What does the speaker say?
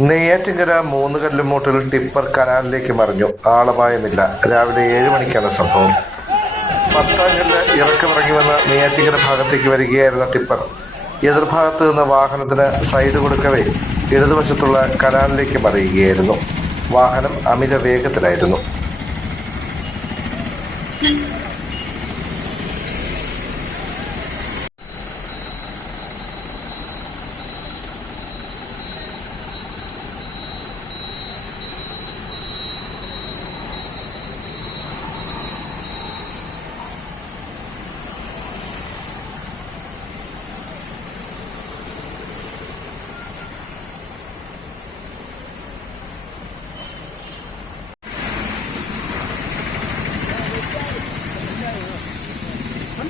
നെയ്യാറ്റിങ്കര മൂന്ന് കല്ലുമൂട്ടിൽ ടിപ്പർ കനാലിലേക്ക് മറിഞ്ഞു. ആളപായമില്ല. രാവിലെ ഏഴ് മണിക്കാണ് സംഭവം. പത്താം കല്ല് ഇറക്കമിറങ്ങിവെന്ന് നെയ്യാറ്റിങ്കര ഭാഗത്തേക്ക് വരികയായിരുന്ന ടിപ്പർ. എതിർഭാഗത്ത് നിന്ന് വാഹനത്തിന് സൈഡ് കൊടുക്കവേ ഇടതുവശത്തുള്ള കനാലിലേക്ക് മറിയുകയായിരുന്നു. വാഹനം അമിത വേഗത്തിലായിരുന്നു.